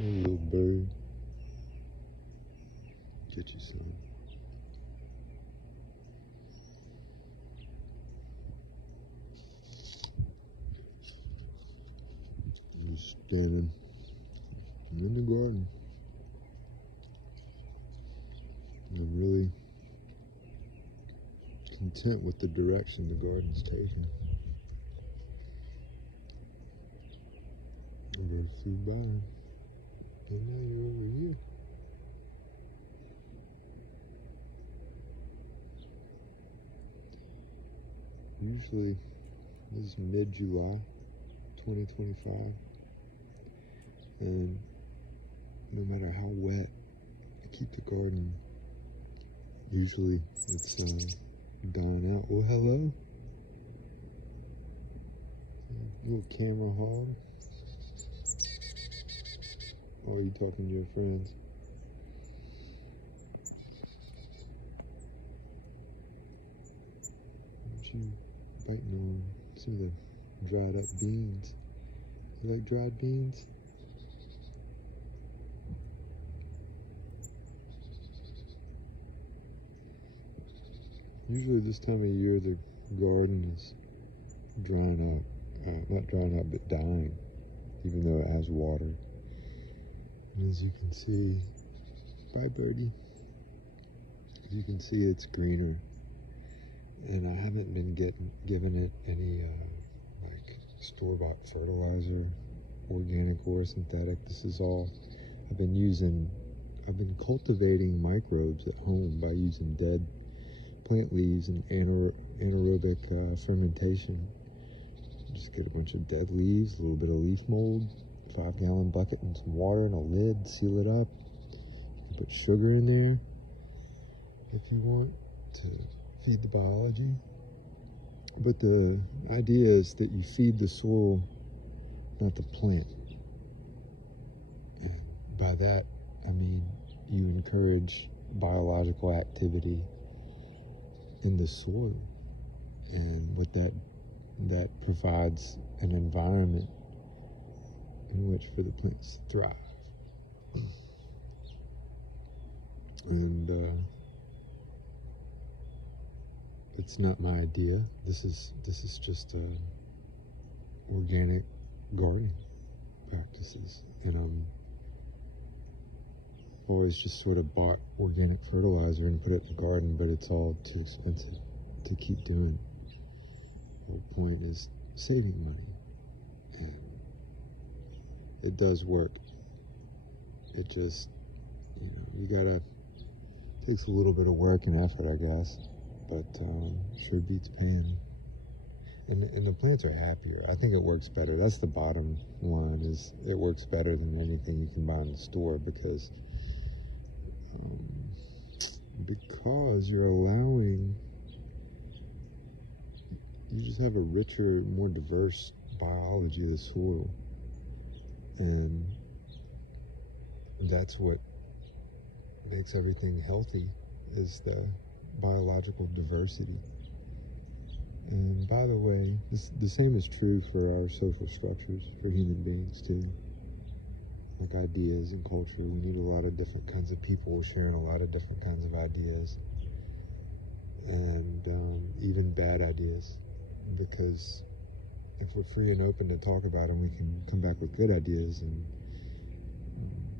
Hey, little bird. Get you some. I'm just standing in the garden. I'm really content with the direction the garden's taking. A bird flew by, and now you're over here. Usually, this is mid-July, 2025, and no matter how wet I keep the garden, usually it's dying out. Oh, hello. Little camera hog. Oh, you talking to your friends? Aren't you biting on some of the dried up beans? You like dried beans? Usually this time of year the garden is drying up. Not drying up, but dying, even though it has water. And as you can see, bye birdie. As you can see, it's greener. And I haven't been giving it any like store-bought fertilizer, organic or synthetic. This is all I've been cultivating microbes at home by using dead plant leaves and anaerobic fermentation. Just get a bunch of dead leaves, a little bit of leaf mold, 5-gallon bucket and some water and a lid, seal it up. You can put sugar in there if you want to feed the biology. But the idea is that you feed the soil, not the plant. And by that, I mean you encourage biological activity in the soil. And what that provides an environment in which for the plants to thrive. And it's not my idea. This is just organic gardening practices, and I've always just sort of bought organic fertilizer and put it in the garden, but it's all too expensive to keep doing. The whole point is saving money, and it does work. It just, takes a little bit of work and effort, I guess, but sure beats pain. And the plants are happier. I think it works better. That's the bottom line, is it works better than anything you can buy in the store, because you just have a richer, more diverse biology of the soil. And that's what makes everything healthy, is the biological diversity. And by the way, the same is true for our social structures, for human beings too. Like ideas and culture, we need a lot of different kinds of people sharing a lot of different kinds of ideas. And even bad ideas, because if we're free and open to talk about them, we can come back with good ideas.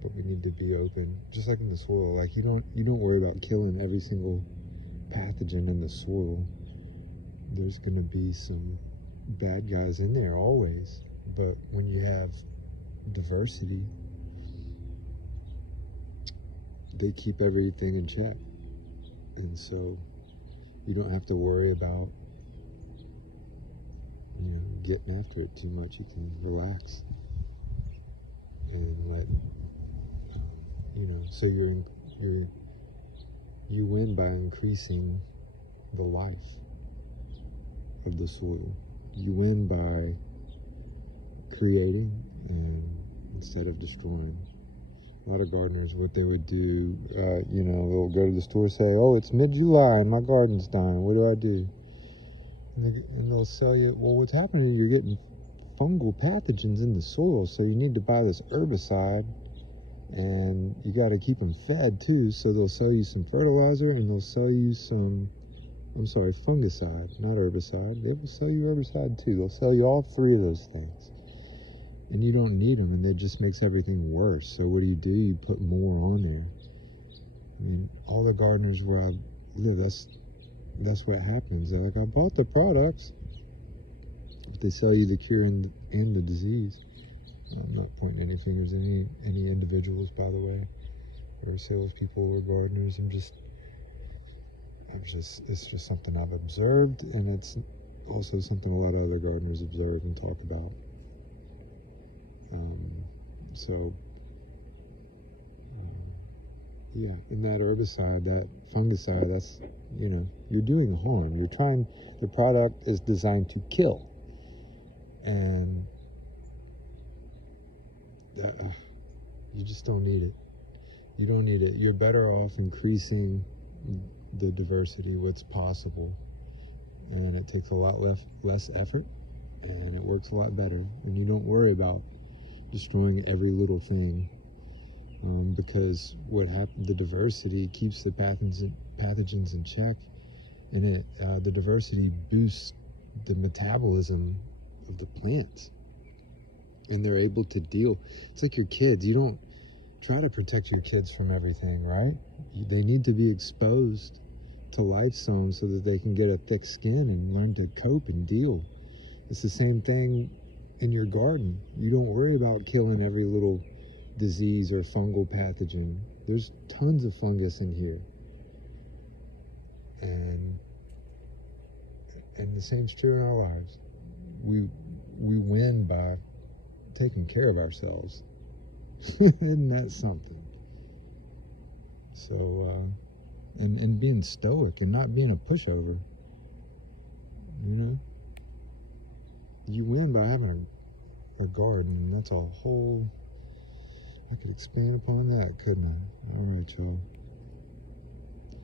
But we need to be open, just like in the soil. Like you don't worry about killing every single pathogen in the soil. There's going to be some bad guys in there always, but when you have diversity, they keep everything in check. And so you don't have to worry about getting after it too much. You can relax and let so you win by increasing the life of the soil. You win by creating and instead of destroying. A lot of gardeners, what they would do, they'll go to the store and say, "Oh, it's mid-July and my garden's dying. What do I do?" And they'll sell you, "Well, what's happening? You're getting fungal pathogens in the soil, so you need to buy this herbicide And you got to keep them fed too, so they'll sell you some fertilizer and they'll sell you some, I'm sorry, fungicide, not herbicide. They will sell you herbicide too. They'll sell you all three of those things. And you don't need them, and it just makes everything worse. So what do? You put more on there. I mean, all the gardeners where I live, that's what happens. They're like, I bought the products, but they sell you the cure and the disease. I'm not pointing any fingers at any individuals, by the way, or salespeople or gardeners. It's just something I've observed, and it's also something a lot of other gardeners observe and talk about. Yeah, and that herbicide, that fungicide, that's, you're doing harm. The product is designed to kill. And you just don't need it. You don't need it. You're better off increasing the diversity, what's possible. And it takes a lot less effort, and it works a lot better. And you don't worry about destroying every little thing. Because the diversity keeps the pathogens in check, and the diversity boosts the metabolism of the plants, and they're able to deal. It's like your kids. You don't try to protect your kids from everything, right? They need to be exposed to life zones so that they can get a thick skin and learn to cope and deal. It's the same thing in your garden. You don't worry about killing every little disease or fungal pathogen. There's tons of fungus in here, and the same's true in our lives. We win by taking care of ourselves. Isn't that something? So and being stoic and not being a pushover, you win by having a garden. That's a whole, I could expand upon that, couldn't I? All right, y'all.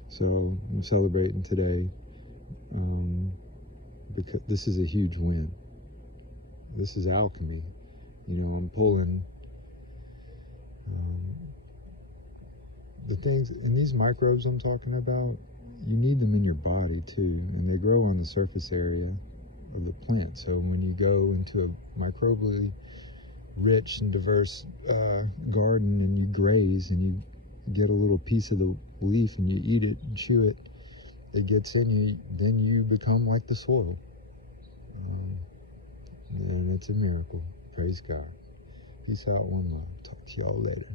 So I'm celebrating today because this is a huge win. This is alchemy. I'm pulling the things, and these microbes I'm talking about, you need them in your body too, and they grow on the surface area of the plant. So when you go into a microbially rich and diverse garden and you graze and you get a little piece of the leaf and you eat it and chew it, it gets in you, then you become like the soil. And it's a miracle. Praise God. Peace out, one love. Talk to y'all later.